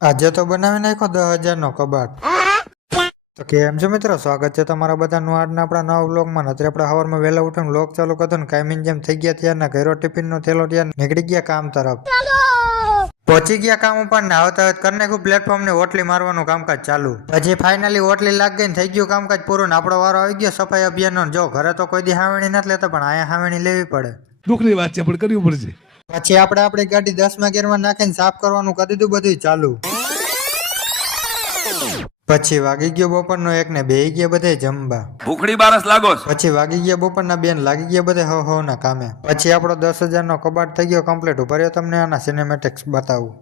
આજે તો બનાવી નાખ્યો 10,000 નો કબાટ। તો કેમ છો મિત્રો, સ્વાગત છે તમારા બધાનું આજના આપણા નવા વ્લોગમાં। અત્યારે આપણે સવારમાં વહેલા ઉઠીને વ્લોગ ચાલુ કરતો ને કાયમીન જેમ થઈ ગયા ત્યારના ઘરો ટિફિનનો થેલો ત્યાં નીકળી ગયા કામ તરફ। પહોંચી ગયા કામ ઉપર ને આવતા કરી નાખ્યું પ્લેટફોર્મ ને ઓટલી મારવાનું કામકાજ ચાલુ। હજી ફાઇનલી ઓટલી લાગ ગઈ ને થઈ ગયું કામકાજ પૂરું ને આપણો વારો આવી ગયો સફાઈ અભિયાનનો। જો ઘરે તો કોઈ દી હાવણી નથી લેતા પણ અહીંયા હાવણી લેવી પડે। દુઃખની વાત છે પણ કરવું પડશે। પછી આપણે આપણી ગાડી 10મા ગેરમાં નાખીને સાફ કરવાનું કરી દીધું બધું ચાલુ। પછી વાગી ગયો બપોરનો 1 ને બેહી ગયા બધે જમવા। ભૂખડી બારસ લાગો છો। પછી વાગી ગયા બપોરના 2 ને લાગી ગયા બધે હો ના કામે। પછી આપણો 10,000 નો કબાટ થઈ ગયો કમ્પ્લીટ। ઉભા રહ્યો તમને આના સિનેમેટિક્સ બતાવું।